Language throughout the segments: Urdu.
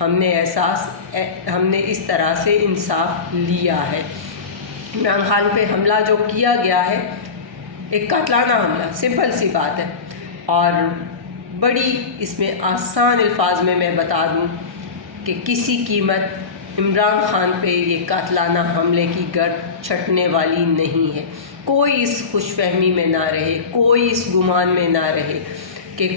ہم نے اس طرح سے انصاف لیا ہے۔ عمران خان پہ حملہ جو کیا گیا ہے ایک قاتلانہ حملہ، سمپل سی بات ہے، اور بڑی اس میں آسان الفاظ میں بتا دوں کہ کسی قیمت عمران خان پہ یہ قاتلانہ حملے کی گرد چھٹنے والی نہیں ہے۔ کوئی اس خوش فہمی میں نہ رہے، کوئی اس گمان میں نہ رہے کہ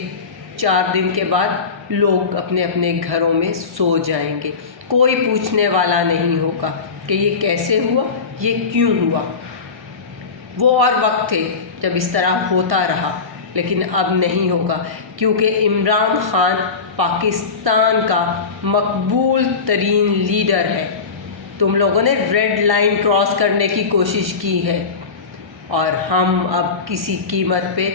4 دن کے بعد لوگ اپنے اپنے گھروں میں سو جائیں گے۔ کوئی پوچھنے والا نہیں ہوگا کہ یہ کیسے ہوا، یہ کیوں ہوا۔ وہ اور وقت تھے جب اس طرح ہوتا رہا، لیکن اب نہیں ہوگا، کیونکہ عمران خان پاکستان کا مقبول ترین لیڈر ہے۔ تم لوگوں نے ریڈ لائن کراس کرنے کی کوشش کی ہے، اور ہم اب کسی قیمت پہ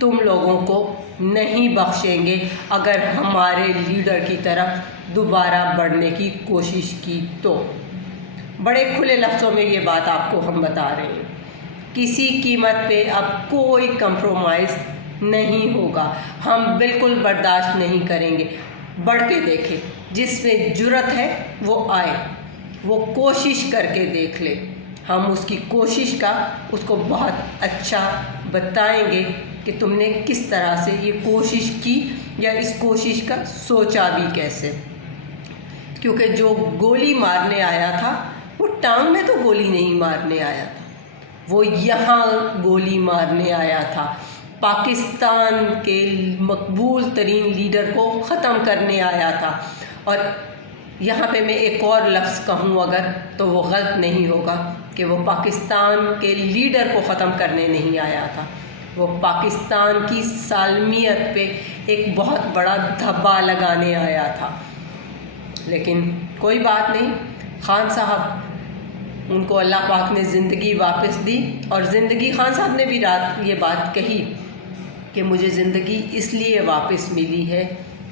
تم لوگوں کو نہیں بخشیں گے اگر ہمارے لیڈر کی طرف دوبارہ بڑھنے کی کوشش کی تو۔ بڑے کھلے لفظوں میں یہ بات آپ کو ہم بتا رہے ہیں، کسی قیمت پہ اب کوئی کمپرومائز نہیں ہوگا۔ ہم بالکل برداشت نہیں کریں گے۔ بڑھ کے دیکھیں، جس میں جرأت ہے وہ آئے، وہ کوشش کر کے دیکھ لے۔ ہم اس کی کوشش کا اس کو بہت اچھا بتائیں گے کہ تم نے کس طرح سے یہ کوشش کی، یا اس کوشش کا سوچا بھی کیسے۔ کیونکہ جو گولی مارنے آیا تھا وہ ٹانگ میں تو گولی نہیں مارنے آیا تھا، وہ یہاں گولی مارنے آیا تھا، پاکستان کے مقبول ترین لیڈر کو ختم کرنے آیا تھا۔ اور یہاں پہ میں ایک اور لفظ کہوں اگر تو وہ غلط نہیں ہوگا کہ وہ پاکستان کے لیڈر کو ختم کرنے نہیں آیا تھا، وہ پاکستان کی سالمیت پہ ایک بہت بڑا دھبا لگانے آیا تھا۔ لیکن کوئی بات نہیں، خان صاحب، ان کو اللہ پاک نے زندگی واپس دی، اور زندگی، خان صاحب نے بھی رات یہ بات کہی کہ مجھے زندگی اس لیے واپس ملی ہے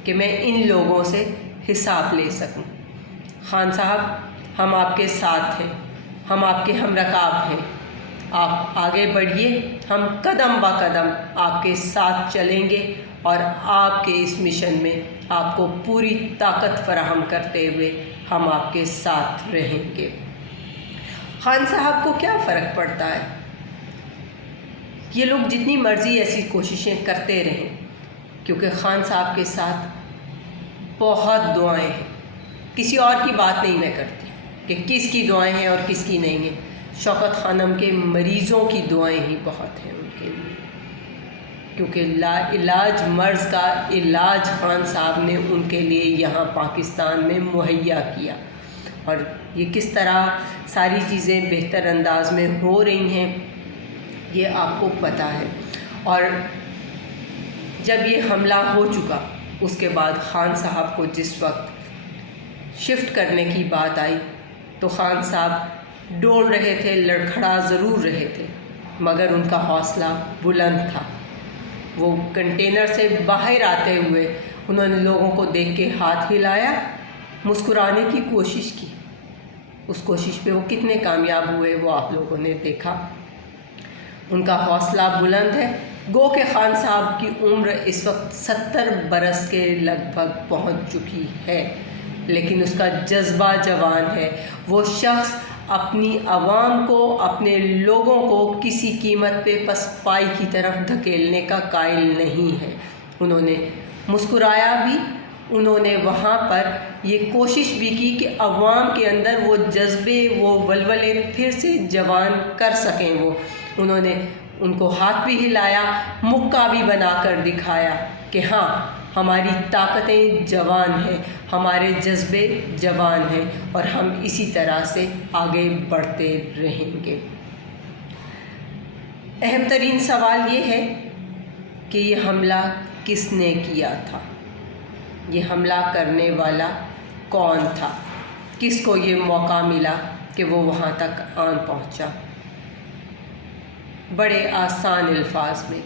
کہ میں ان لوگوں سے حساب لے سکوں۔ خان صاحب، ہم آپ کے ساتھ ہیں، ہم آپ کے ہم رکاب ہیں، آپ آگے بڑھیے، ہم قدم با قدم آپ کے ساتھ چلیں گے، اور آپ کے اس مشن میں آپ کو پوری طاقت فراہم کرتے ہوئے ہم آپ کے ساتھ رہیں گے۔ خان صاحب کو کیا فرق پڑتا ہے؟ یہ لوگ جتنی مرضی ایسی کوششیں کرتے رہیں، کیونکہ خان صاحب کے ساتھ بہت دعائیں ہیں۔ کسی اور کی بات نہیں میں کرتی کہ کس کی دعائیں ہیں اور کس کی نہیں ہیں۔ شوکت خانم کے مریضوں کی دعائیں ہی بہت ہیں ان کے لیے، کیونکہ لا علاج مرض کا علاج خان صاحب نے ان کے لیے یہاں پاکستان میں مہیا کیا، اور یہ کس طرح ساری چیزیں بہتر انداز میں ہو رہی ہیں یہ آپ کو پتہ ہے۔ اور جب یہ حملہ ہو چکا، اس کے بعد خان صاحب کو جس وقت شفٹ کرنے کی بات آئی تو خان صاحب ڈول رہے تھے، لڑکھڑا ضرور رہے تھے، مگر ان کا حوصلہ بلند تھا۔ وہ کنٹینر سے باہر آتے ہوئے انہوں نے لوگوں کو دیکھ کے ہاتھ ہلایا، مسکرانے کی کوشش کی۔ اس کوشش پہ وہ کتنے کامیاب ہوئے وہ آپ لوگوں نے دیکھا۔ ان کا حوصلہ بلند ہے۔ گو کہ خان صاحب کی عمر اس وقت 70 برس کے لگ بھگ پہنچ چکی ہے، لیکن اس کا جذبہ جوان ہے۔ وہ شخص اپنی عوام کو، اپنے لوگوں کو کسی قیمت پہ پسپائی کی طرف دھکیلنے کا قائل نہیں ہے۔ انہوں نے مسکرایا بھی، انہوں نے وہاں پر یہ کوشش بھی کی کہ عوام کے اندر وہ جذبے، وہ ولولے پھر سے جوان کر سکیں۔ وہ انہوں نے ان کو ہاتھ بھی ہلایا، مکہ بھی بنا کر دکھایا کہ ہاں ہماری طاقتیں جوان ہیں، ہمارے جذبے جوان ہیں، اور ہم اسی طرح سے آگے بڑھتے رہیں گے۔ اہم ترین سوال یہ ہے کہ یہ حملہ کس نے کیا تھا؟ یہ حملہ کرنے والا کون تھا؟ کس کو یہ موقع ملا کہ وہ وہاں تک آن پہنچا؟ بڑے آسان الفاظ میں،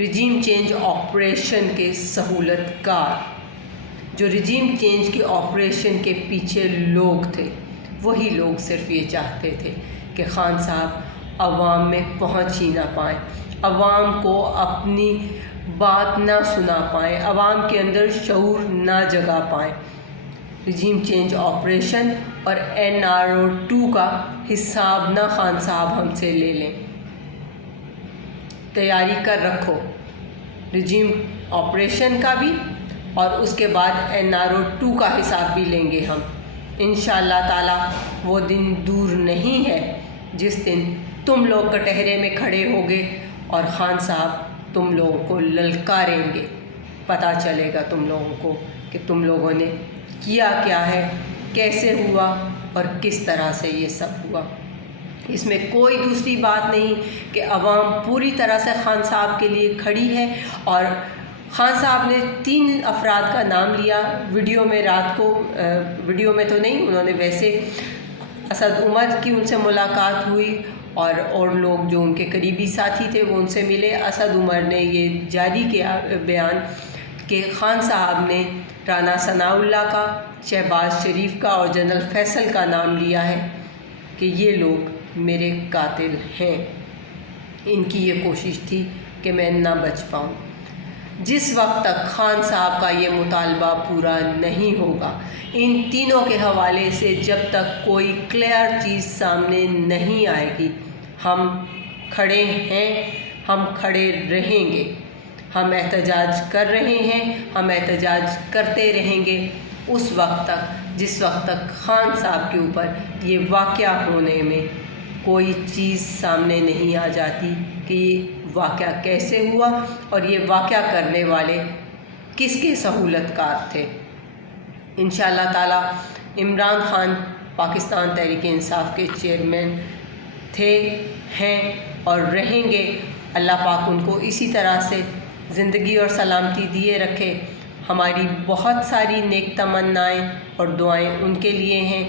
رجیم چینج آپریشن کے سہولت کار، جو رجیم چینج کی آپریشن کے پیچھے لوگ تھے، وہی لوگ صرف یہ چاہتے تھے کہ خان صاحب عوام میں پہنچ ہی نہ پائیں، عوام کو اپنی بات نہ سنا پائیں، عوام کے اندر شعور نہ جگا پائیں۔ رجیم چینج آپریشن اور NRO-2 کا حساب نہ خان صاحب ہم سے لے لیں. تیاری کر رکھو رجیم آپریشن کا بھی، اور اس کے بعد NRO-2 کا حساب بھی لیں گے ہم. انشاءاللہ تعالیٰ وہ دن دور نہیں ہے جس دن تم لوگ کٹہرے میں کھڑے ہوگے اور خان صاحب تم لوگوں کو للکاریں گے. پتہ چلے گا تم لوگوں کو کہ تم لوگوں نے کیا کیا ہے، کیسے ہوا اور کس طرح سے یہ سب ہوا. اس میں کوئی دوسری بات نہیں کہ عوام پوری طرح سے خان صاحب کے لیے کھڑی ہے. اور خان صاحب نے 3 افراد کا نام لیا ویڈیو میں رات کو، ویڈیو میں تو نہیں، انہوں نے ویسے اسد عمر کی ان سے ملاقات ہوئی اور لوگ جو ان کے قریبی ساتھی تھے وہ ان سے ملے. اسد عمر نے یہ جاری کیا بیان کہ خان صاحب نے رانا ثناء اللہ کا، شہباز شریف کا اور جنرل فیصل کا نام لیا ہے کہ یہ لوگ میرے قاتل ہیں. ان کی یہ کوشش تھی کہ میں نہ بچ پاؤں. جس وقت تک خان صاحب کا یہ مطالبہ پورا نہیں ہوگا، ان تینوں کے حوالے سے جب تک کوئی کلیئر چیز سامنے نہیں آئے گی، ہم کھڑے ہیں، ہم کھڑے رہیں گے. ہم احتجاج کر رہے ہیں، ہم احتجاج کرتے رہیں گے اس وقت تک جس وقت تک خان صاحب کے اوپر یہ واقعہ ہونے میں کوئی چیز سامنے نہیں آ جاتی کہ یہ واقعہ کیسے ہوا اور یہ واقعہ کرنے والے کس کے سہولت کار تھے. انشاءاللہ تعالیٰ عمران خان پاکستان تحریک انصاف کے چیئرمین تھے، ہیں اور رہیں گے. اللہ پاک ان کو اسی طرح سے زندگی اور سلامتی دیے رکھے. ہماری بہت ساری نیک تمنائیں اور دعائیں ان کے لیے ہیں.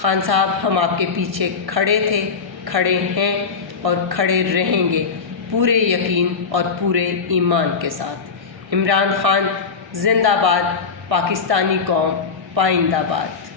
خان صاحب ہم آپ کے پیچھے کھڑے تھے، کھڑے ہیں اور کھڑے رہیں گے پورے یقین اور پورے ایمان کے ساتھ. عمران خان زندہ باد، پاکستانی قوم پائندہ باد.